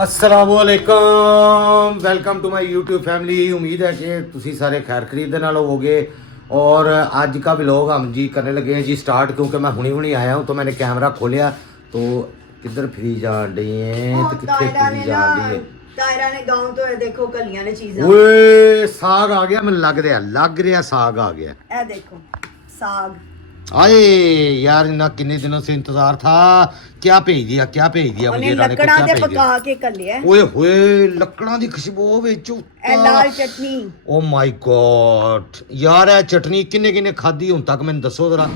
अस्सलामुअलैकुम welcome to my YouTube family. उम्मीद है कि तुसी सारे खैर खरीद नाल होवोगे। और आज का व्लॉग हम जी करने लगे हैं जी स्टार्ट, क्योंकि मैं हुणी आया हूँ तो मैंने कैमरा खोलिया तो किधर फिरी जान डी है तो कितने फिरी जान डी है। तायरा ने गांव तो है, देखो कलियां ने चीज़ां। ओए साग आ गया, मैं लग रहा साग आ गया। ए देखो साग। अरे यार ना कितने दिनों से इंतजार था। क्या भेज दिया मुझे राने को, लकड़ा क्या दे भेज दिया? पका के कलिया। ओए होए लकड़ा दी खुशबू विच ए लाल चटनी। ओ माय गॉड यार, है चटनी किन्ने किन्ने खाधी हुन तक मैंने दसो जरा।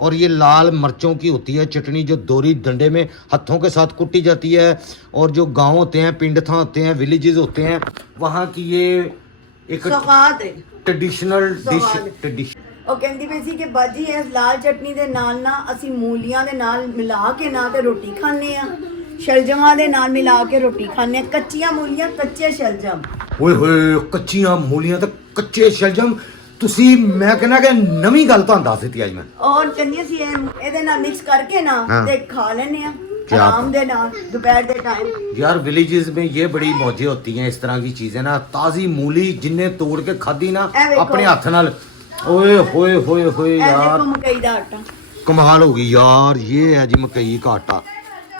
और ये लाल मिर्चों की होती है चटनी, जो दोरी डंडे में हाथों के साथ कुटी जाती है। और जो गांव होते हैं, पिंड था होते हैं, विलेजेस होते हैं, वहाँ की ये एक सौगात है, ट्रेडिशनल सौगात। डिश। ਉਹ ਕਹਿੰਦੀ ਪਈ ਸੀ ਕਿ ਬਾਜੀ ਇਸ ਲਾਲ ਚਟਨੀ ਦੇ ਨਾਲ ਨਾ ਅਸੀਂ ਮੂਲੀਆਂ ਦੇ ਨਾਲ ਮਿਲਾ ਕੇ ਨਾ ਤੇ ਰੋਟੀ ਖਾਂਦੇ ਆ, ਸ਼ਲਜਮਾਂ ਦੇ ਨਾਲ ਮਿਲਾ ਕੇ ਰੋਟੀ ਖਾਂਦੇ ਆ, ਕੱਚੀਆਂ ਮੂਲੀਆਂ ਕੱਚੇ ਸ਼ਲਜਮ। ਓਏ ਹੋਏ ਕੱਚੀਆਂ ਮੂਲੀਆਂ ਤੇ ਕੱਚੇ ਸ਼ਲਜਮ। ਤੁਸੀਂ ਮੈਂ ਕਹਿੰਦਾ ਕਿ ਨਵੀਂ ਗੱਲ ਤੁਹਾਨੂੰ ਦੱਸ ਦਿੱਤੀ ਅੱਜ ਮੈਂ। ਔਰ ਕਹਿੰਦੀ ਅਸੀਂ ਇਹਦੇ ਨਾਲ ਮਿਕਸ ਕਰਕੇ ਨਾ ਤੇ ਖਾ ਲੈਂਦੇ ਆ क्या? आराम दे नाल दोपहर दे टाइम। यार विलेजेस में ये बड़ी मौजें होती हैं इस तरह की चीजें ना। ताजी मूली जिन्ने तोड़ के खाधी ना अपने हाथ नाल, ओए होए होए होए यार देखो मकई दा आटा कमाल होगी यार। ये है जी मकई का आटा।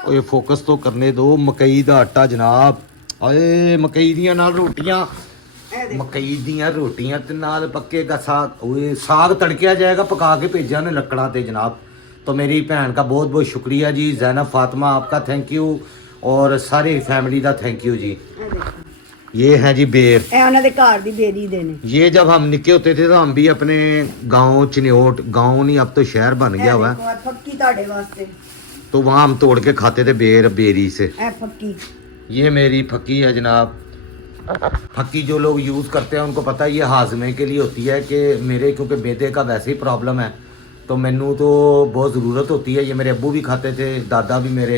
ओए फोकस तो करने दो। मकई का आटा जनाब। ओए मकई दियां नाल रोटियां, मकई दियां रोटियां ते नाल पक्केगा साग। ओए साग तड़किया जाएगा, पका के भेजा ने लकड़ा ते जनाब। तो मेरी भैन का बहुत बहुत शुक्रिया जी। ज़ैनब फातिमा आपका थैंक यू और सारी फैमिली का थैंक यू जी। ये है जी बेर। ये जब हम निके होते थे तो हम भी अपने गांव चिन्योट, गांव नहीं अब तो शहर बन गया हुआ है, तो वहाँ हम तोड़ के खाते थे बेरी से। ये मेरी फक्की है जनाब। फक्की जो लोग यूज़ करते हैं उनको पता है ये हाजमे के लिए होती है। कि मेरे क्योंकि मैदे का वैसे ही प्रॉब्लम है तो मैनू तो बहुत ज़रूरत होती है। ये मेरे अब्बू भी खाते थे, दादा भी, मेरे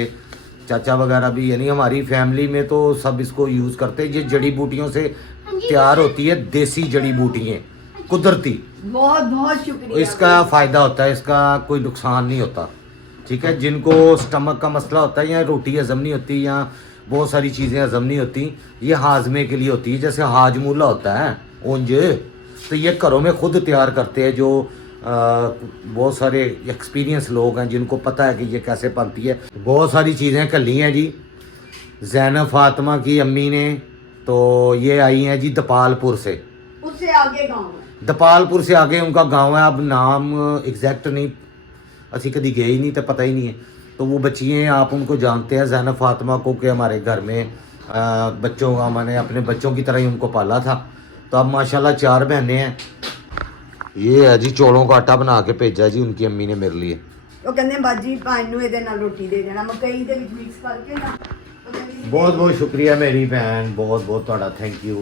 चाचा वगैरह भी, यानी हमारी फैमिली में तो सब इसको यूज़ करते हैं। ये जड़ी बूटियों से तैयार होती है, देसी जड़ी बूटियाँ कुदरती। बहुत बहुत शुक्रिया। इसका फ़ायदा होता है, इसका कोई नुकसान नहीं होता। ठीक है, जिनको स्टमक का मसला होता है या रोटी हज़म नहीं होती या बहुत सारी चीज़ें हज़म नहीं होती, ये हाजमे के लिए होती है। जैसे हाजमूला होता है ऊंज, तो ये घरों में खुद तैयार करते हैं। जो बहुत सारे एक्सपीरियंस लोग हैं जिनको पता है कि ये कैसे बनती है। बहुत सारी चीज़ें कली हैं जी ज़ैनब फातिमा की अम्मी ने। तो ये आई हैं जी दपालपुर से, उससे आगे गांव है। दपालपुर से आगे उनका गांव है। अब नाम एग्जैक्ट नहीं, असी कभी गए ही नहीं तो पता ही नहीं है। तो वो बच्ची हैं, आप उनको जानते हैं ज़ैनब फातिमा को, कि हमारे घर में बच्चों का, मैंने अपने बच्चों की तरह ही उनको पाला था। तो अब माशाल्लाह 4 बहनें हैं। ये है जी चौलों का आटा बना के भेजा जी उनकी अम्मी ने मेरे लिए। ਉਹ ਕਹਿੰਦੇ ਬਾਜੀ ਭਾਈ ਨੂੰ ਇਹਦੇ ਨਾਲ ਰੋਟੀ ਦੇ ਦੇਣਾ, ਮਕਈ ਦੇ ਵਿੱਚ ਮਿਕਸ ਕਰਕੇ ਨਾ। बहुत बहुत शुक्रिया मेरी बहन, बहुत बहुत थोड़ा थैंक यू।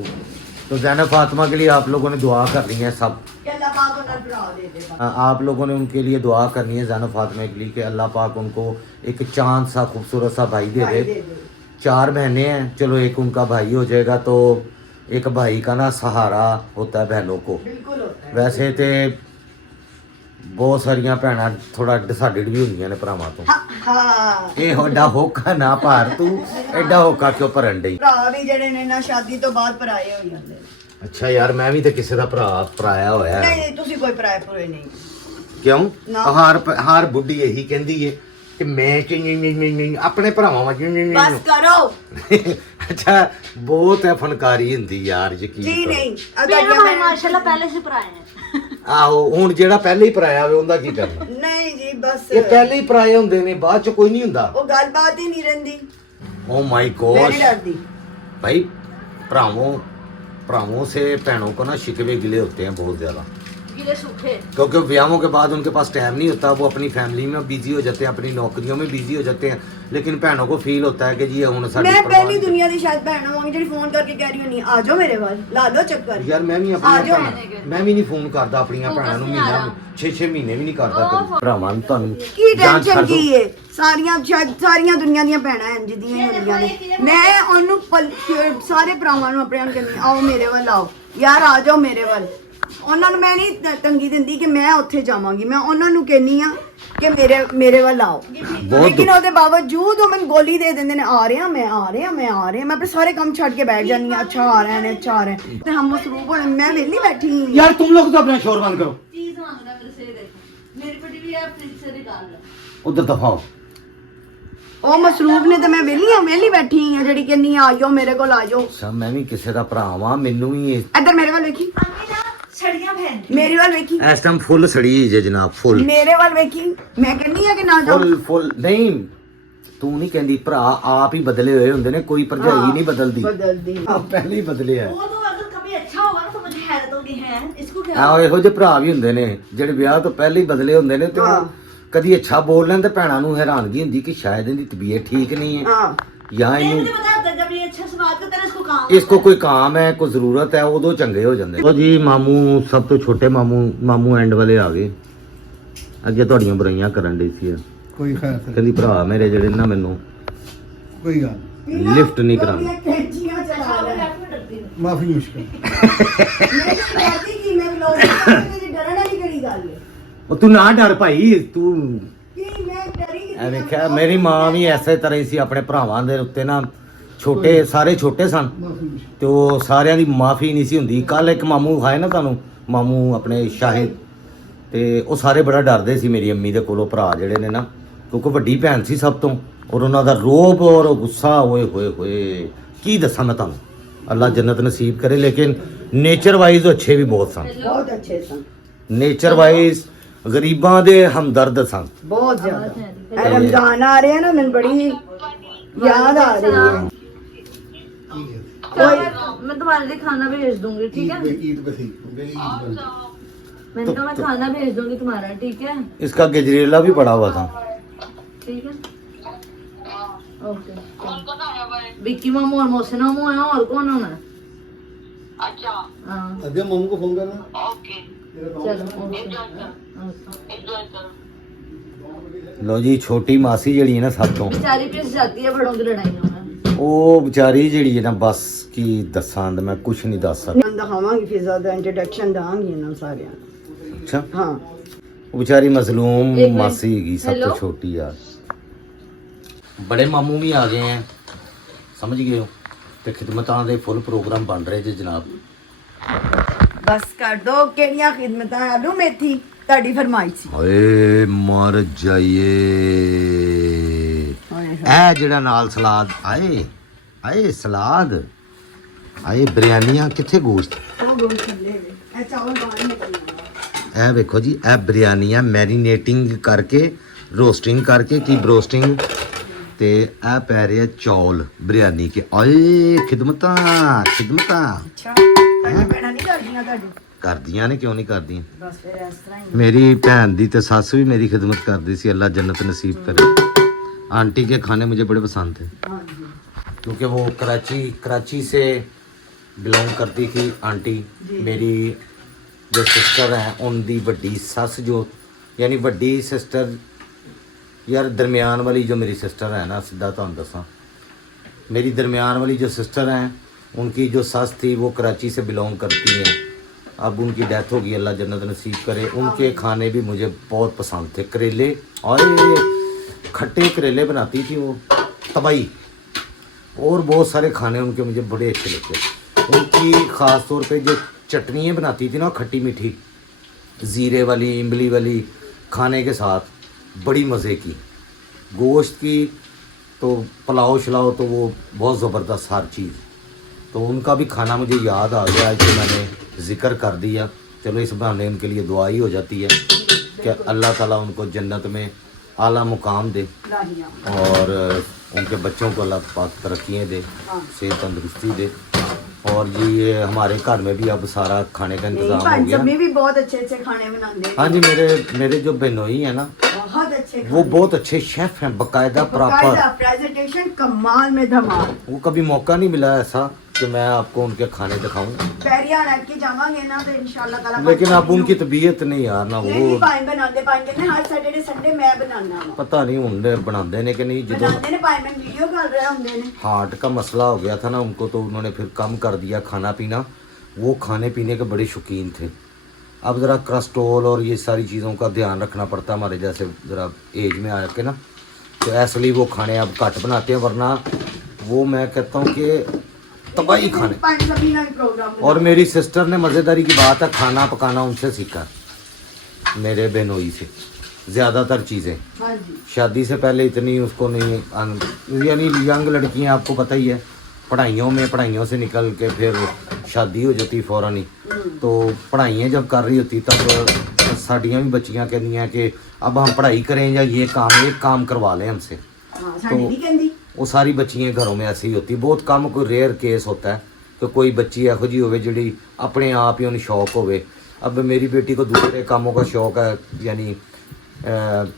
तो ज़ैनब फातिमा के लिए आप लोगों ने दुआ करनी है सब। ਕਿ ਅੱਲਾਹ ਪਾਕ ਉਹਨਾਂ ਨੂੰ ਭਰਾ ਦੇ ਦੇ। आप लोगों ने उनके लिए दुआ करनी है ज़ैनब फातिमा के लिए कि अल्लाह पाक उनको एक चांद सा खूबसूरत सा भाई दे दे। 4 बहनें हैं, चलो एक उनका भाई हो जाएगा तो एक भाई का ना सहारा होता है बहनों को। ਬਿਲਕੁਲ ਹੋਤਾ ਹੈ। वैसे तो बहुत सारिया भैन थोड़ा डिसाइडेड भी होंगे ने भरावां तो। ਹਾਂ ਇਹ ਹੋਡਾ ਹੋਕਾ ਨਾ ਭਾਰ ਤੂੰ, ਐਡਾ ਹੋਕਾ ਕਿਉਂ ਭਰਨ ਡਈ? ਭਰਾ ਵੀ ਜਿਹੜੇ ਨੇ ਨਾ ਸ਼ਾਦੀ ਤੋਂ ਬਾਅਦ ਪਰਾਏ ਹੋ ਜਾਂਦੇ ਨੇ। ਅੱਛਾ ਯਾਰ, ਮੈਂ ਵੀ ਤੇ ਕਿਸੇ ਦਾ ਭਰਾ ਪਰਾਇਆ ਹੋਇਆ ਹੈ। ਨਹੀਂ ਤੁਸੀਂ ਕੋਈ ਪਰਾਏ ਪੂਰੇ ਨਹੀਂ। ਕਿਉਂ? ਨਾ। ਹਰ ਬੁੱਢੀ ਇਹੀ ਕਹਿੰਦੀ ਏ ਕਿ ਮੈਂ ਕਿ ਨਹੀਂ ਆਪਣੇ ਭਰਾਵਾਂ ਵਾਂ ਬਸ ਕਰੋ। ਅੱਛਾ ਬਹੁਤ ਹੈ ਫਨਕਾਰੀ ਹੁੰਦੀ ਯਾਰ, ਯਕੀਨ ਜੀ ਕਰੋ। ਨਹੀਂ मेरे भाई माशाल्लाह पहले से पराए हैं। ਆਹੋ ਹੁਣ ਜਿਹੜਾ ਪਹਿਲੇ ਹੀ ਪਰਾਇਆ ਹੋਵੇ ਉਹਦਾ ਕੀ ਕਰਨਾ? ਨਹੀਂ ਜੀ ਬਸ ਇਹ ਪਹਿਲੇ ਹੀ ਪਰਾਏ ਹੁੰਦੇ ਨੇ, ਬਾਅਦ ਚ ਕੋਈ ਨਹੀਂ ਹੁੰਦਾ। ਉਹ ਗੱਲਬਾਤ ਹੀ ਨਹੀਂ ਰਹਿੰਦੀ। ओ माय मैं गॉड नहीं डरती भाई। भरावों से बहनों को ना शिकवे गिले होते हैं बहुत ज़्यादा, गिले सूखे। क्योंकि ब्याहों के बाद उनके पास टाइम नहीं होता। वो अपनी फैमिली में बिजी हो जाते हैं, अपनी नौकरियों में बिजी हो जाते हैं। लेकिन बहनों को फील होता है कि जी ਹੁਣ ਸਾਡੀ मैं परवाह पहली नहीं। दुनिया ਦੀ ਸ਼ਾਇਦ ਭੈਣ ਹੋਵਾਂਗੀ ਜਿਹੜੀ ਫੋਨ ਕਰਕੇ ਕਹਿ ਰਹੀ ਹੋਣੀ ਆ ਜਾਓ ਮੇਰੇ ਵੱਲ, ਲਾ ਲਓ ਚੱਕਰ। ਯਾਰ ਮੈਂ ਵੀ ਆ ਆਪਣੀਆਂ ਜਾਓ। ਭੈਣਾਂ, ਮੈਂ ਵੀ ਨਹੀਂ ਫੋਨ ਕਰਦਾ ਆਪਣੀਆਂ ਭੈਣਾਂ ਨੂੰ, ਮਹੀਨਾ 6 ਮਹੀਨੇ ਵੀ ਨਹੀਂ ਕਰਦਾ ਤੇ ਭਰਾਵਾਂ ਨੂੰ। ਤੁਹਾਨੂੰ ਕੀ ਜਾਨ ਟੈਨਸ਼ਨ ਛੱਡ ਕੀ ਦਿਓ। ਏ? ਸਾਰੀਆਂ ਦੁਨੀਆ ਦੀਆਂ ਭੈਣਾਂ ਇੰਜ ਦੀਆਂ ਹੀ ਹੁੰਦੀਆਂ ਨੇ। ਮੈਂ ਉਹਨੂੰ ਸਾਰੇ ਭਰਾਵਾਂ ਨੂੰ ਆਪਣੇ ਨੂੰ ਕਹਿੰਦੀ ਆਓ ਮੇਰੇ ਵੱਲ ਆਓ ਯਾਰ, ਆ ਜਾਓ ਮੇਰੇ ਵੱਲ। ਉਹਨਾਂ ਨੂੰ ਮੈਂ ਨਹੀਂ ਤੰਗੀ ਦਿੰਦੀ ਕਿ ਮੈਂ ਉੱਥੇ ਜਾਵਾਂਗੀ, ਮੈਂ ਉਹਨਾਂ ਨੂੰ ਕਹਿੰਨੀ ਆ ਕਿ ਮੇਰੇ ਵੱਲ ਆਓ, ਲੇਕਿਨ ਉਹਦੇ ਬਾਵਜੂਦ ਉਹ ਮੈਨੂੰ ਗੋਲੀ ਦੇ ਦਿੰਦੇ ਨੇ ਆ ਰਿਹਾ ਮੈਂ ਮੈਂ ਆਪਣੇ ਸਾਰੇ ਕੰਮ ਛੱਡ ਕੇ ਬੈਠ ਜਾਂਦੀ ਆ। ਅੱਛਾ ਆ ਰਹੇ ਨੇ ਤੇ ਹਮ ਮਸਰੂਫ ਹੋਣੇ, ਮੈਂ ਵਿਹਲੀ बैठी हूँ। यार तुम लोग तो अपना शोर बंद करो, चीज मांगना मेरे से, देखो मेरी पटी भी है, फ्रिज से निकाल लो। उधर दफाओ। ਉਹ ਮਸਰੂਫ ਨੇ ਤੇ ਮੈਂ ਵਿਹਲੀ ਬੈਠੀ ਆ ਜਿਹੜੀ ਕਹਿੰਨੀ ਆ ਆਇਓ ਮੇਰੇ ਕੋਲ ਆਜੋ। ਅੱਛਾ ਮੈਂ ਵੀ ਕਿਸੇ ਦਾ ਭਰਾ ਵਾਂ, ਮੈਨੂੰ ਵੀ ਇੱਧਰ ਮੇਰੇ ਵੱਲ ਵੇਖੀ, छड़ियां पहन ਮੇਰੇ ਵੱਲ ਵੇਖੀ, ਇਸ ਟਾਈਮ ਫੁੱਲ ਸੜੀ ਜੇ ਜਨਾਬ, ਫੁੱਲ ਮੇਰੇ ਵੱਲ ਵੇਖੀ। ਮੈਂ ਕਹਿੰਨੀ ਆ ਕਿ ਨਾ ਜਾਓ। ਫੁੱਲ ਨਹੀਂ, ਤੂੰ ਨਹੀਂ ਕਹਿੰਦੀ, ਭਰਾ ਆਪ ਹੀ ਬਦਲੇ ਹੋਏ ਹੁੰਦੇ ਨੇ, ਕੋਈ ਭਰਜਾਈ ਨਹੀਂ ਬਦਲਦੀ ਪਹਿਲੇ ਹੀ ਬਦਲੇ ਆ। वो तो अगर कभी अच्छा होगा ना तो मुझे हैरत होगी, है इसको क्या ਆਹੋ ਇਹੋ ਜਿਹੇ ਭਰਾ ਵੀ ਹੁੰਦੇ ਨੇ ਜਿਹੜੇ ਵਿਆਹ ਤੋਂ ਪਹਿਲੇ ਹੀ ਬਦਲੇ ਹੁੰਦੇ ਨੇ, ਤੇ ਉਹ ਕਦੀ ਅੱਛਾ ਬੋਲ ਲੈਣ ਤੇ ਭੈਣਾਂ ਨੂੰ ਹੈਰਾਨਗੀ ਹੁੰਦੀ ਕਿ ਸ਼ਾਇਦ ਇਹਦੀ ਤਬੀਅਤ ਠੀਕ नहीं है ਜਾਂ नहीं, ਇਹਨੂੰ मुझे पता है जब ये अच्छे से बात करते हैं इसको काम इसको कोई काम है, कोई ਜ਼ਰੂਰਤ ਹੈ, ਉਦੋਂ ਚੰਗੇ ਹੋ ਜਾਂਦੇ। ਲੋ ਜੀ ਮਾਮੂ, ਸਭ ਤੋਂ ਛੋਟੇ ਮਾਮੂ ਐਂਡ ਵਾਲੇ ਆ ਗਏ। ਅੱਗੇ ਤੁਹਾਡੀਆਂ ਬੁਰਾਈਆਂ ਕਰਨ ਦੇ ਸੀ, ਕੋਈ ਖੈਰ ਕਹਿੰਦੀ ਭਰਾ ਮੇਰੇ ਜਿਹੜੇ ਨਾ ਮੈਨੂੰ ਕੋਈ ਗੱਲ ਲਿਫਟ ਨਹੀਂ ਕਰਾਉਂਦੇ। ਕੈਂਚੀਆਂ ਚਲਾ ਲੈ। में डरती हूँ। ਮਾਫੀ ਮੁਸ਼ਕਲ ਮੈਂ ਕਹਿੰਦੀ ਕਿ ਮੈਂ ਲੋਕ ਤੇ ਡਰਨ ਵਾਲੀ ਕਿਹੜੀ ਗੱਲ ਹੈ ਉਹ ਤੂੰ ਨਾ ਡਰ ਭਾਈ, ਤੂੰ ਕਿ ਮੈਂ ਡਰੀ ਐ ਵੇਖਿਆ ਮੇਰੀ ਮਾਂ ਵੀ ਐਸੇ ਤਰ੍ਹਾਂ ਹੀ ਸੀ ਆਪਣੇ ਭਰਾਵਾਂ ਦੇ ਉੱਤੇ ਨਾ, ਛੋਟੇ ਸਾਰੇ ਛੋਟੇ ਸਨ ਮਾਫੀ ਮੁਸ਼ਕਲ ਤੇ ਉਹ ਸਾਰਿਆਂ ਦੀ ਮਾਫੀ ਨਹੀਂ ਸੀ ਹੁੰਦੀ। ਕੱਲ ਇੱਕ ਮਾਮੂ ਆਏ ਨਾ ਤੁਹਾਨੂੰ, ਮਾਮੂ ਆਪਣੇ ਸ਼ਾਹਿਦ, ਤੇ ਉਹ ਸਾਰੇ ਬੜਾ ਡਰਦੇ ਸੀ ਮੇਰੀ ਅੰਮੀ ਦੇ ਕੋਲੋਂ, ਭਰਾ ਜਿਹੜੇ ਨੇ ਨਾ, ਕਿਉਂਕਿ ਵੱਡੀ ਭੈਣ ਸੀ ਸਭ ਤੋਂ, ਔਰ ਉਹਨਾਂ ਦਾ ਰੋਬ ਔਰ ਗੁੱਸਾ, ਓਏ ਹੋਏ ਹੋਏ ਕੀ ਦੱਸਾਂ ਮੈਂ ਤੁਹਾਨੂੰ, ਅੱਲਾ ਜੰਨਤ ਨਸੀਬ ਕਰੇ। ਲੇਕਿਨ ਨੇਚਰ ਵਾਈਜ਼ ਅੱਛੇ ਵੀ ਬਹੁਤ ਸਨ, ਬਹੁਤ ਅੱਛੇ ਸਨ, ਨੇਚਰ ਵਾਈਜ਼ ਗਰੀਬਾਂ ਦੇ ਹਮਦਰਦ ਸਨ। ਬਹੁਤ ਜ਼ਿਆਦਾ। ਇਹ ਰਮਜ਼ਾਨ ਆ ਰਿਹਾ ਨਾ, ਮੈਨੂੰ ਬੜੀ याद आ रही है। मैं तुम्हारे लिए खाना भेज दूंगी, ठीक है? ईद पे थी मेरी ईद बन मैंने कहा मैं खाना भेज दूंगी तुम्हारा, ठीक है? इसका गजरेला भी पड़ा हुआ था। ठीक है, ओके। विक्की मामू और मोहसिन मामू है, और कौन होना है? अच्छा हाँ अभी मम्मी को फोन करना ओके चलो, ओके। एंजॉय करो। ਲੋ ਜੀ ਛੋਟੀ ਮਾਸੀ ਜਿਹੜੀ ਹੈ ਨਾ ਸਭ ਤੋਂ, बेचारी पिस जाती है बड़ों की लड़ाइयों में। ਉਹ ਵਿਚਾਰੀ ਜਿਹੜੀ ਹੈ ਨਾ, ਬਸ ਕੀ ਦੱਸਾਂ, ਮੈਂ ਕੁਝ ਨਹੀਂ ਦੱਸ ਸਕਦਾ। ਮੈਂ ਦਿਖਾਵਾਂਗੀ ਫਿਜ਼ਾ ਦਾ ਇੰਟਰੋਡਕਸ਼ਨ ਦਾਂਗੀ ਇਹਨਾਂ ਸਾਰਿਆਂ ਨੂੰ। ਅੱਛਾ, ਹਾਂ ਉਹ ਵਿਚਾਰੀ ਮਜ਼ਲੂਮ ਇੱਕ ਮਿੰਟ। ਮਾਸੀ ਹੈਗੀ ਸਭ ਤੋਂ Hello? ਛੋਟੀ ਯਾਰ। ਬੜੇ ਮਾਮੂ ਵੀ ਆ ਗਏ ਆ, ਸਮਝ ਗਏ ਹੋ, ਤੇ ਖਿਦਮਤਾਂ ਦੇ ਫੁੱਲ ਪ੍ਰੋਗਰਾਮ ਬਣ ਰਹੇ ਜੀ ਜਨਾਬ। ਬਸ ਕਰ ਦੋ, ਕਿਹੜੀਆਂ ਖਿਦਮਤਾਂ? ਆਲੂ ਮੇਥੀ ਤੁਹਾਡੀ ਫਰਮਾਇਸ਼ ਸੀ। ਓਏ ਮਰ ਜਾਈਏ, ਇਹ ਜਿਹੜਾ ਨਾਲ ਸਲਾਦ ਆਏ ਆਏ, ਸਲਾਦ ਆਏ, ਬਿਰਿਆਨੀਆਂ ਕਿੱਥੇ ਗੋਸ਼ਤ, ਉਹ ਗੋਸ਼ਤ ਥੱਲੇ ਵੇ, ਇਹ ਚਾਵਲ ਬਾਹਰ ਨਿਕਲਣਾ। ਇਹ ਵੇਖੋ ਜੀ, ਇਹ ਬਿਰਿਆਨੀਆਂ ਮੈਰੀਨੇਟਿੰਗ ਕਰਕੇ, ਰੋਸਟਿੰਗ ਕਰਕੇ, ਕੀ ਬਰੋਸਟਿੰਗ, ਤੇ ਇਹ ਪੈ ਰਿਹਾ ਚੌਲ ਬਿਰਿਆਨੀ ਕੇ। ਆਏ ਖਿਦਮਤਾਂ ਅੱਛਾ ਤੁਹਾਡੀ ਭੈਣਾਂ ਨਹੀਂ ਕਰਦੀਆਂ ਤੁਹਾਡੀ? ਕਰਦੀਆਂ ਨੇ, ਕਿਉਂ ਨਹੀਂ ਕਰਦੀਆਂ। ਬਸ ਫਿਰ ਇਸ ਤਰ੍ਹਾਂ ਹੀ। मेरी बहन दी तो सस भी मेरी खिदमत करती सी, अल्लाह जन्नत नसीब करे। आंटी के खाने मुझे बड़े पसंद थे, ਹਾਂਜੀ क्योंकि वो कराची से बिलोंग करती थी आंटी। मेरी जो सिस्टर है उनकी वड्डी सस, जो यानी वड्डी सिस्टर यार, दरमियान वाली जो मेरी सिस्टर है ना, सीधा तो दसा, मेरी दरमियान वाली जो सिस्टर हैं, उनकी जो सस थी वो कराची से बिलोंग करती हैं। अब उनकी डेथ हो गई, अल्लाह जन्नत नसीब करे। उनके खाने भी मुझे बहुत पसंद थे। करेले, और खट्टे करेले बनाती थी वो, तबाई, और बहुत सारे खाने उनके मुझे बड़े अच्छे लगते। उनकी ख़ास तौर पे जो चटनियाँ बनाती थी ना, खट्टी मीठी, ज़ीरे वाली, इमली वाली, खाने के साथ बड़ी मज़े की। गोश्त की तो पुलाव शलाव तो वो बहुत ज़बरदस्त हर चीज़। तो उनका भी खाना मुझे याद आ गया कि मैंने ज़िक्र कर दिया। चलो इस बहाने उनके लिए दुआ ही हो जाती है कि अल्लाह ताला उनको जन्नत में आला मुकाम दे, और उनके बच्चों को अल्लाह पाक तरक्कियाँ दे, सेहत तंदुरुस्ती दे। और ये हमारे घर में भी अब सारा खाने का इंतज़ाम हो गया। पंचमी भी बहुत अच्छे अच्छे खाने बनाते हैं। हाँ जी, मेरे जो बहनोई है ना, बहुत अच्छे वो बहुत अच्छे शेफ हैं, बकायदा प्रॉपर। प्रेजेंटेशन कमाल में धमाल। वो कभी मौका नहीं मिला ऐसा कि मैं आपको उनके खाने दिखाऊं, पैरियां रख के जावांगे ना तो इंशाल्लाह ताला। लेकिन अब उनकी तबीयत नहीं यार ना, वो नहीं पाए बनाते पाएंगे ना, हर सैटरडे संडे मैं बनाना वा। पता नहीं उन्हें बनाते ने कि नहीं। जो बनाते ने पाए, मैं वीडियो कर रहे होंगे ने। हार्ट का मसला हो गया था ना उनको, तो उन्होंने फिर कम कर दिया खाना पीना। वो खाने पीने के बड़े शौकीन थे, अब ज़रा कोलेस्ट्रॉल और ये सारी चीज़ों का ध्यान रखना पड़ता है हमारे जैसे ज़रा एज में आके ना, तो इसलिए वो खाने अब घट बनाते हैं, वरना वो मैं कहता हूँ कि तबाही खाने। और मेरी सिस्टर ने मज़ेदारी की बात है, खाना पकाना उनसे सीखा, मेरे बहनोई से ज़्यादातर चीज़ें। हाँ जी। शादी से पहले इतनी उसको नहीं, यानी यंग लड़कियां आपको पता ही है, पढ़ाइयों से निकल के फिर शादी हो जाती फ़ौरन ही, तो पढ़ाइयाँ जब कर रही होती तब साड़ियाँ भी बच्चियाँ कहनियाँ कि अब हम पढ़ाई करें या ये काम करवा लें हमसे। तो वो सारी बच्चियाँ घरों में ऐसी ही होती, बहुत कम कोई रेयर केस होता है कि कोई बच्ची एहो जी होवे जिहड़ी अपने आप ही उन्हें शौक होवे। अब मेरी बेटी को दूसरे कामों का शौक है, यानी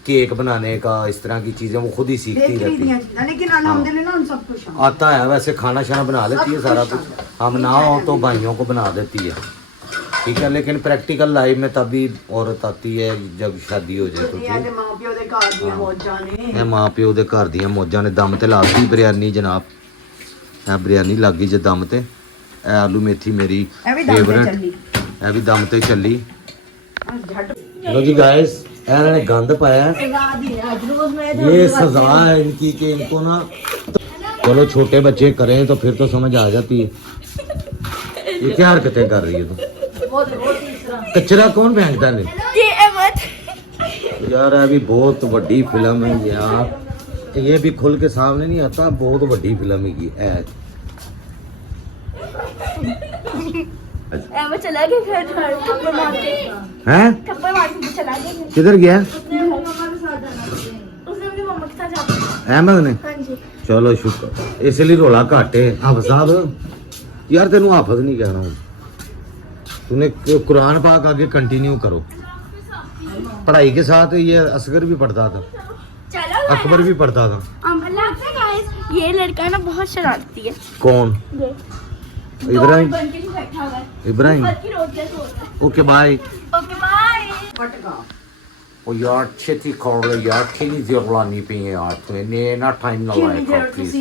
केक बनाने का, इस तरह की चीज़ें वो खुद ही सीखती रहती है। लेकिन अल्हम्दुलिल्लाह उन सब कुछ आता है, वैसे खाना शाना बना लेती है सारा कुछ, हम ना हो तो भाइयों को बना देती है, ठीक है। लेकिन प्रैक्टिकल लाइफ में तभी औरत आती है जब शादी हो जाए। तो माँ प्यो के घर दियाँ मौजां ने दम ते ला दी बिरयानी जनाब, बिरयानी लग गई जे दम ते। आलू मेथी मेरी फेवरेट, है भी दम ते चली। लो जी गाइस, इन्होंने गंद पाया, ये सजा है इनकी कि इनको ना, चलो छोटे बच्चे करें तो फिर तो समझ आ जाती है। ये क्या हरकतें कर रही है तुम? कचरा कौन फेंकता नहीं यार, अभी बहुत बड़ी फिल्म है यार, ये भी खुल के सामने नहीं आता, बहुत बड़ी फिल्म है। चला गया घर, थप्पड़ मार के, हैं? थप्पड़ मार के चला गया। किधर गया? उसने अपनी मम्मा के साथ जाता है। अहमद ने? हाँ जी। चलो शुक्र, इसलिए रोला घट है। हाफिज साहब यार, तेनू हाफिज नहीं कहना हूँ, तूने कुरान पाक आगे कंटिन्यू करो। पढ़ाई के साथ ये असगर भी पढ़ता था, चलो अकबर भी पढ़ता था। ये लड़का ना बहुत शरारती है। कौन? ये इब्राहिम? बन के नहीं बैठा हुआ है। इब्राहिम? ऊपर की रोटियां तोड़ रहा है। Okay bye. Okay bye. ओ यार छेती कर ले यार, कितनी देर बुलानी पई है यार तुम्हें, ने ना टाइम ना लाया कर प्लीज।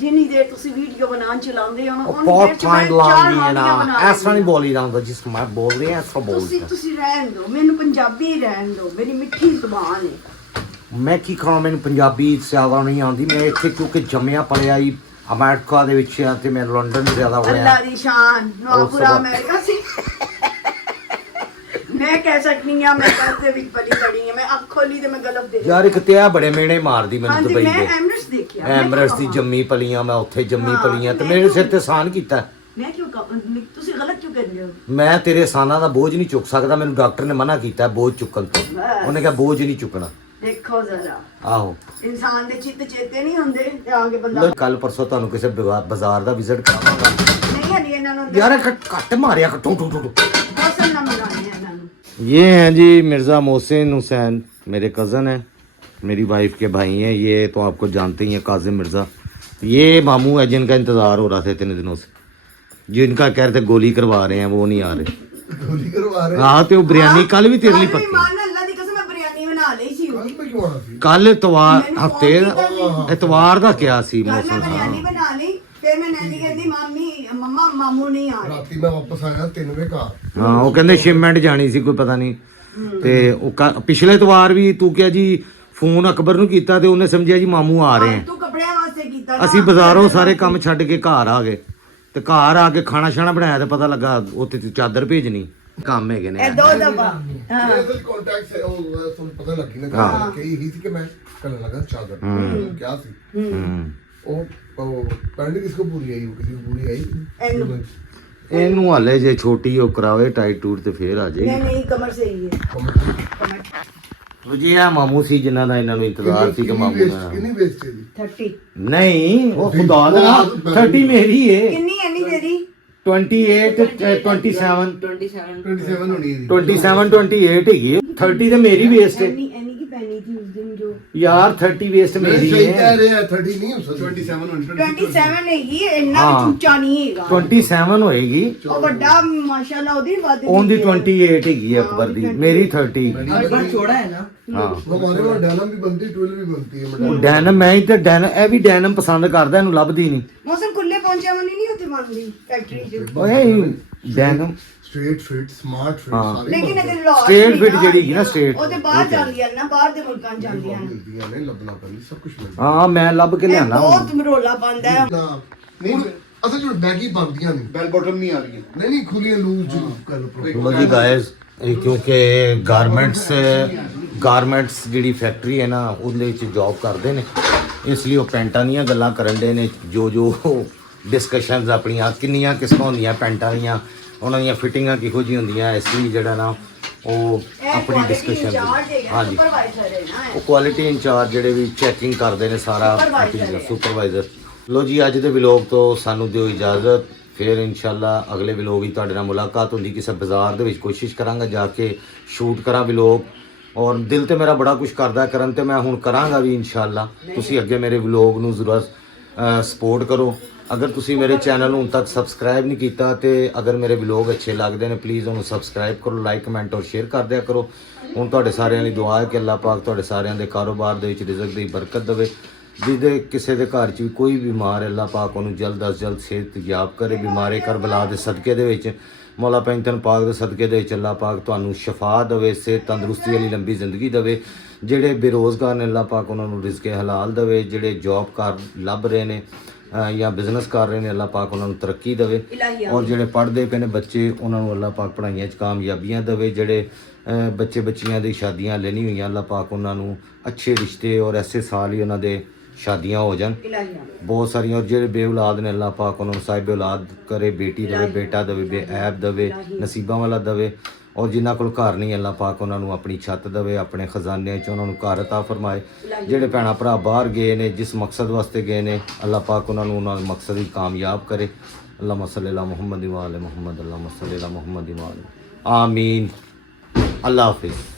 जिन्नी देर ਤੁਸੀਂ ਵੀਡੀਓ ਬਣਾਉਣ ਚਲਾਉਂਦੇ ਹੋ ਨਾ, ਉਹ ਬਹੁਤ ਟਾਈਮ ਲਾਉਂਦੀ ਹੈ ਨਾ, ਐਸਾ ਨਹੀਂ ਬੋਲੀ ਜਾਂਦਾ ਜਿਸ ਮੈਂ ਬੋਲ ਰਹੀ ਐਸਾ ਬੋਲਦਾ। ਤੁਸੀਂ ਰਹਿਣ ਦਿਓ, ਮੈਨੂੰ ਪੰਜਾਬੀ ਰਹਿਣ ਦਿਓ, ਮੇਰੀ ਮਿੱਠੀ ਜ਼ੁਬਾਨ ਹੈ। ਮੈਂ ਕੀ ਕਰਾਂ, ਮੈਨੂੰ ਪੰਜਾਬੀ ਜ਼ਿਆਦਾ ਨਹੀਂ ਆਉਂਦੀ, ਮੈਂ ਇੱਥੇ ਕਿਉਂਕਿ ਜੰਮਿਆ ਪਲਿਆ ਹੀ ਅਮਰੀਕਾ ਦੇ ਵਿੱਚ ਆ, ਤੇ ਮੈਂ ਲੰਡਨ ਜ਼ਿਆਦਾ ਹੋਇਆ। ਅੱਲਾ ਦੀ ਸ਼ਾਨ, ਨਵਾਪੁਰਾ ਅਮਰੀਕਾ ਸੀ। ਮੈਂ ਕਹਿ ਸਕਦੀ ਹਾਂ, ਮੈਂ ਘਰ ਦੇ ਵਿੱਚ ਬੜੀ ਬੜੀ ਹਾਂ, ਮੈਂ ਅੱਖ ਖੋਲੀ ਤੇ ਮੈਂ ਗਲਤ ਦੇ ਯਾਰ ਇੱਕ ਤੇ ਆ ਬੜੇ ਮੇਣੇ ਮਾਰਦੀ ਮੈਨੂੰ ਹਾਂਜੀ, ਦੁਬਈ ਮੈਂ ਦੇ। ਐਮਰਸ ਦੇਖਿਆ, ਐਮਰਸ ਦੀ ਜੰਮੀ ਪਲੀਆਂ, ਮੈਂ ਉੱਥੇ ਜੰਮੀ ਪਲੀਆਂ, ਤੇ ਮੇਰੇ ਸਿਰ ਤੇ ਸਾਨ ਕੀਤਾ। ਮੈਂ ਕਿਉਂ ਤੁਸੀਂ ਗਲਤ ਕਿਉਂ ਕਹਿੰਦੇ ਹੋ? ਮੈਂ ਤੇਰੇ ਸਾਨਾਂ ਦਾ ਬੋਝ ਨਹੀਂ ਚੁੱਕ ਸਕਦਾ, ਮੈਨੂੰ ਡਾਕਟਰ ਨੇ ਮਨਾ ਕੀਤਾ ਬੋਝ ਚੁੱਕਣ ਤੋਂ। ਉਹਨੇ ਕਿਹਾ ਬੋਝ ਨਹੀਂ ਚੁੱਕਣਾ। ਦੇਖੋ ਜ਼ਰਾ, ਆਹੋ ਇਨਸਾਨ ਦੇ ਚਿੱਤ ਚੇਤੇ ਨਹੀਂ ਹੁੰਦੇ ਤੇ ਆ ਕੇ ਬੰਦਾ ਕੱਲ ਪਰਸੋਂ ਤੁਹਾਨੂੰ ਕਿਸੇ ਬਾਜ਼ਾਰ ਦਾ ਵਿਜ਼ਿਟ ਕਰਾਵਾਂਗਾ। ਨਹੀਂ ਹਲੀ ਇਹਨਾਂ ਨੂੰ ਯਾਰ ਕੱਟ ਮਾਰਿਆ ਟੂ ਟੂ ਟੂ। ਪਸੰਦ ਨਾ ਮੰਗਾਣੇ ਇਹਨਾਂ ਨੂੰ। ये हैं जी मिर्ज़ा मोहसिन हुसैन, मेरे कज़न हैं, मेरी वाइफ के भाई हैं। ये तो आपको जानते ही हैं, काजिम मिर्ज़ा। ये मामू है जिनका इंतज़ार हो रहा था इतने दिनों से, जिनका कह रहे थे गोली करवा रहे हैं, वो नहीं आ रहे। गोली करवा रहे हाँ तो बिरयानी कल भी तेरे लिए ਕੱਲ੍ਹ ਵੀ पक्की, ਮਾਨ ਅੱਲਾ ਦੀ ਕਸਮ, ਮੈਂ ਬਿਰਿਆਨੀ ਬਣਾ ਲਈ ਸੀ। कल पे क्यों आना थी? कल इतवार हफ्ते इतवार का क्या सी ਕੱਲ੍ਹ ਮੈਂ मौसम। ਬਿਰਿਆਨੀ ਬਣਾ ਲਈ, ਫਿਰ ਮੈਂ ਨੈਨੀ ਕਹਿੰਦੀ ਮਾਮੀ ਮੰਮਾ ਮਾਮੂ ਨਹੀਂ ਆ ਰਹੇ। राती मैं वापस आया 3 बजे घर। हाँ वो कहते शिपमेंट जानी सी कोई पता नहीं, ਤੇ ਉਹ ਪਿਛਲੇ ਇਤਵਾਰ ਵੀ ਤੂੰ ਕਿਹਾ ਜੀ ਫੋਨ ਅਕਬਰ ਨੂੰ ਕੀਤਾ ਤੇ ਉਹਨੇ ਸਮਝਿਆ ਜੀ ਮਾਮੂ ਆ ਰਹੇ ਤੂੰ ਕੱਪੜਿਆਂ ਵਾਸਤੇ ਕੀਤਾ ਨਾ। ਅਸੀਂ ਬਾਜ਼ਾਰੋਂ ਸਾਰੇ ਕੰਮ ਛੱਡ ਕੇ ਘਰ ਆ ਗਏ, ਤੇ ਘਰ ਆ ਕੇ ਖਾਣਾ ਛਾਣਾ ਬਣਾਇਆ ਤੇ ਪਤਾ ਲੱਗਾ ਉੱਥੇ ਤੂੰ ਚਾਦਰ ਭੇਜਣੀ ਕੰਮ ਹੈਗੇ ਨੇ। ਇਹ ਦੋ ਦਫਾ मेरे से कांटेक्ट से वो पता लगी ना कि यही थी कि मैं कल लगा चादर क्या थी। वो पैंट किसको पूरी आई, वो किसी को पूरी आई। ਇਹਨੂੰ ਹਾਲੇ ਜੇ ਛੋਟੀ ਉਹ ਕਰਾਵੇ ਟਾਈਟ ਟੂਟ ਤੇ ਫੇਰ ਆ ਜਾਏਗੀ। नहीं नहीं कमर से ही है। ਉਹ ਜੀ ਆ ਮਾਮੂ ਸੀ ਜਿਨ੍ਹਾਂ ਦਾ ਇਹਨਾਂ ਨੂੰ ਇੰਤਜ਼ਾਰ ਸੀ ਕਿ ਮਾਮੂ ਦਾ कितनी बेचते जी? 30 ਨਹੀਂ ਉਹ ਖੁਦਾ ਦਾ 30 ਮੇਰੀ ਹੈ। किन्नी एनी तेरी 28 27 27 होनी है 27 28 ਹੈਗੀ 30 ਤੇ ਮੇਰੀ ਵੇਸਟ ਹੈ एनी एनी की पहनी थी उस दिन जो यार 30 वेस्ट मेरी सही है। कह रहे हैं 30 नहीं हो सकता 27 होनी 27 हैगी, ਇੰਨਾ हाँ। ਉੱਚਾ ਨਹੀਂ ਹੈਗਾ। 27 ਹੋਏਗੀ, ਉਹ ਵੱਡਾ ਮਾਸ਼ਾਅੱਲਾ ਉਹਦੀ ਵੱਧ ਉਹਦੀ 28 ਹੈਗੀ ਹੈ ਅਕਬਰ ਦੀ, ਮੇਰੀ 30। ਅਕਬਰ ਛੋੜਾ ਹੈ ਨਾ। ਹਾਂ हमारे वहाँ डेनिम भी बनती है, 12 भी बनती है। ਉਹ ਡੈਨਮ ਮੈਂ ਹੀ ਤੇ ਡੈਨਮ, ਇਹ ਵੀ ਡੈਨਮ ਪਸੰਦ ਕਰਦਾ, ਇਹਨੂੰ ਲੱਭਦੀ ਨਹੀਂ। ਮੌਸਮ ਖੁੱਲੇ ਪਹੁੰਚਿਆ ਮਨੀ ਨਹੀਂ ਉੱਥੇ ਮੰਗਦੀ ਫੈਕਟਰੀ 'ਚ। ਓਏ denim straight fit smart fit ਹਾਂ। ਸਾਰੇ ਲੇਕਿਨ ਬਣਦੇ ਇਹਦੇ ਲੋਟ Straight fit ਜਿਹੜੀ ਹੈਗੀ ਨਾ, straight, ਉਹ ਤੇ ਬਾਹਰ ਉਹ ਜਾਂਦੀਆਂ ਨੇ ਨਾ, ਬਾਹਰ ਦੇ ਮੁਲਕਾਂ 'ਚ ਜਾਂਦੀਆਂ ਨੇ। ਮਿਲਦੀਆਂ ਨੇ ਲੱਭਣਾ ਪੈਂਦੀ ਸਭ ਕੁਝ ਮਿਲਦਾ ਹਾਂ ਮੈਂ ਲੱਭ ਕੇ ਇਹ ਲਿਆਣਾ ਬਹੁਤ ਮਰੋਲਾ ਪਾਉਂਦਾ ਹੈ। ਨਾ ਨਹੀਂ ਅਸਲ ਵਿੱਚ ਬੈਗੀ ਬਣਦੀਆਂ ਨਹੀਂ ਬੈਲ ਬਾਟਮ ਨਹੀਂ ਆ ਰਹੀਆਂ ਨਹੀਂ ਖੁੱਲੀਆਂ ਲੂਜ਼ ਕਰ ਲਓ ਲੋ ਜੀ ਗਾਇਜ਼ ਕਿਉਂਕਿ ਗਾਰਮੈਂਟਸ ਜਿਹੜੀ ਫੈਕਟਰੀ ਹੈ ਨਾ ਉਹਦੇ ਵਿੱਚ ਜੌਬ ਕਰਦੇ ਨੇ, ਇਸ ਲਈ ਉਹ ਪੈਂਟਾਂ ਦੀਆਂ ਗੱਲਾਂ ਕਰਨ ਦੇ ਨੇ, ਜੋ ਡਿਸਕਸ਼ਨਸ ਆਪਣੀਆਂ ਕਿੰਨੀਆਂ ਕਿਸਮਾਂ ਹੁੰਦੀਆਂ ਪੈਂਟਾਂ ਦੀਆਂ, ਉਹਨਾਂ ਦੀਆਂ ਫਿਟਿੰਗਾਂ ਕਿਹੋ ਜਿਹੀ ਹੁੰਦੀਆਂ, ਇਸ ਲਈ ਜਿਹੜਾ ਨਾ ਉਹ ਇਹ ਆਪਣੀ quality ਡਿਸਕਸ਼ਨ incharge ਹੈਗਾ, ਹਾਂਜੀ supervisor ਹੈ ਨਾ ਇਹ। ਉਹ ਕੁਆਲਿਟੀ ਇੰਚਾਰਜ ਜਿਹੜੇ ਵੀ ਚੈਕਿੰਗ ਕਰਦੇ ਨੇ ਸਾਰਾ Supervisor ਹੈ। ਸੁਪਰਵਾਈਜ਼ਰ। ਲੋ ਜੀ ਅੱਜ ਦੇ ਵਲੌਗ ਤੋਂ ਸਾਨੂੰ ਦਿਓ ਇਜਾਜ਼ਤ, ਫਿਰ ਇਨਸ਼ਾਅੱਲਾ ਅਗਲੇ ਵਲੌਗ ਹੀ ਤੁਹਾਡੇ ਨਾਲ ਮੁਲਾਕਾਤ ਹੁੰਦੀ ਕਿਸੇ ਬਾਜ਼ਾਰ ਦੇ ਵਿੱਚ, ਕੋਸ਼ਿਸ਼ ਕਰਾਂਗਾ ਜਾ ਕੇ ਸ਼ੂਟ ਕਰਾਂ ਵਲੌਗ, ਔਰ ਦਿਲ ਤੇ ਮੇਰਾ ਬੜਾ ਕੁਝ ਕਰਦਾ ਕਰਨ ਤੇ ਮੈਂ ਹੁਣ ਕਰਾਂਗਾ ਵੀ ਇਨਸ਼ਾਅੱਲਾ। ਤੁਸੀਂ ਅੱਗੇ ਮੇਰੇ ਵਲੌਗ ਨੂੰ ਜ਼ਰੂਰ ਸਪੋਰਟ ਕਰੋ। ਅਗਰ ਤੁਸੀਂ ਮੇਰੇ ਚੈਨਲ ਨੂੰ ਹੁਣ ਤੱਕ ਸਬਸਕ੍ਰਾਈਬ ਨਹੀਂ ਕੀਤਾ ਤੇ ਅਗਰ ਮੇਰੇ ਵਲੌਗ ਅੱਛੇ ਲੱਗਦੇ ਨੇ ਪਲੀਜ਼ ਉਹਨੂੰ ਸਬਸਕ੍ਰਾਈਬ ਕਰੋ, ਲਾਈਕ ਕਮੈਂਟ ਔਰ ਸ਼ੇਅਰ ਕਰ ਦਿਆ ਕਰੋ। ਹੁਣ ਤੁਹਾਡੇ ਸਾਰਿਆਂ ਲਈ ਦੁਆ ਹੈ ਕਿ ਅੱਲਾਹ ਪਾਕ ਤੁਹਾਡੇ ਸਾਰਿਆਂ ਦੇ ਕਾਰੋਬਾਰ ਦੇ ਵਿੱਚ ਰਿਜ਼ਕ ਦੀ ਬਰਕਤ ਦੇਵੇ। ਜਿਹਦੇ ਕਿਸੇ ਦੇ ਘਰ 'ਚ ਵੀ ਕੋਈ ਬਿਮਾਰ ਹੈ ਅੱਲਾਹ ਪਾਕ ਉਹਨੂੰ ਜਲਦ ਅਜ਼ ਜਲਦ ਸਿਹਤ ਯਾਬ ਕਰੇ। ਬਿਮਾਰੇ ਕਰਬਲਾ ਦੇ ਸਦਕੇ ਦੇ ਵਿੱਚ ਮੌਲਾ ਪੈਂਤਨ ਪਾਕ ਦੇ ਸਦਕੇ ਦੇ ਵਿੱਚ ਅੱਲਾਹ ਪਾਕ ਤੁਹਾਨੂੰ ਸ਼ਫਾ ਦੇਵੇ, ਸਿਹਤ ਤੰਦਰੁਸਤੀ ਵਾਲੀ ਲੰਬੀ ਜ਼ਿੰਦਗੀ ਦੇਵੇ। ਜਿਹੜੇ ਬੇਰੋਜ਼ਗਾਰ ਨੇ ਅੱਲਾਹ ਪਾਕ ਉਹਨਾਂ ਨੂੰ ਰਿਜ਼ਕ ਹਲਾਲ ਦੇਵੇ। ਜਿਹੜੇ ਜੌਬ ਕਰ ਲੱਭ ਰਹੇ ਨੇ ਜਾਂ ਬਿਜ਼ਨਸ ਕਰ ਰਹੇ ਨੇ ਅੱਲਾਹ ਪਾਕ ਉਹਨਾਂ ਨੂੰ ਤਰੱਕੀ ਦੇਵੇ। ਔਰ ਜਿਹੜੇ ਪੜ੍ਹਦੇ ਪਏ ਨੇ ਬੱਚੇ ਉਹਨਾਂ ਨੂੰ ਅੱਲਾਹ ਪਾਕ ਪੜ੍ਹਾਈਆਂ 'ਚ ਕਾਮਯਾਬੀਆਂ ਦੇਵੇ। ਜਿਹੜੇ ਬੱਚੇ ਬੱਚੀਆਂ ਦੀ ਸ਼ਾਦੀਆਂ ਲੈਣੀ ਹੋਈਆਂ ਅੱਲਾਹ ਪਾਕ ਉਹਨਾਂ ਨੂੰ ਅੱਛੇ ਰਿਸ਼ਤੇ ਔਰ ਐਸੇ ਸਾਲ ਹੀ ਉਹਨਾਂ ਦੇ ਸ਼ਾਦੀਆਂ ਹੋ ਜਾਣ ਬਹੁਤ ਸਾਰੀਆਂ। ਔਰ ਜਿਹੜੇ ਬੇ ਔਲਾਦ ਨੇ ਅੱਲਾਹ ਪਾਕ ਉਹਨਾਂ ਨੂੰ ਸਾਹਿਬ ਔਲਾਦ ਕਰੇ, ਬੇਟੀ ਦੇਵੇ, ਬੇਟਾ ਦੇਵੇ, ਬੇਐਬ ਦੇਵੇ, ਨਸੀਬਾਂ ਵਾਲਾ ਦੇਵੇ। ਔਰ ਜਿਨ੍ਹਾਂ ਕੋਲ ਘਰ ਨਹੀਂ ਅੱਲਾਹ ਪਾਕ ਉਹਨਾਂ ਨੂੰ ਆਪਣੀ ਛੱਤ ਦੇਵੇ, ਆਪਣੇ ਖਜ਼ਾਨਿਆਂ 'ਚ ਉਹਨਾਂ ਨੂੰ ਘਰ ਅਤਾ ਫਰਮਾਏ। ਜਿਹੜੇ ਭੈਣਾਂ ਭਰਾ ਬਾਹਰ ਗਏ ਨੇ ਜਿਸ ਮਕਸਦ ਵਾਸਤੇ ਗਏ ਨੇ ਅੱਲਾਹ ਪਾਕ ਉਹਨਾਂ ਨੂੰ ਉਹਨਾਂ ਦੇ ਮਕਸਦ ਵਿੱਚ ਕਾਮਯਾਬ ਕਰੇ। ਅੱਲਾਹੁம்ம ਸੱਲੀ ਅਲਾ ਮੁਹੰਮਦ व आले मुहम्मद, अल्लाहुम्मा सल्ली अला मुहम्मद व आले आमीन। अल्लाह हाफिज़।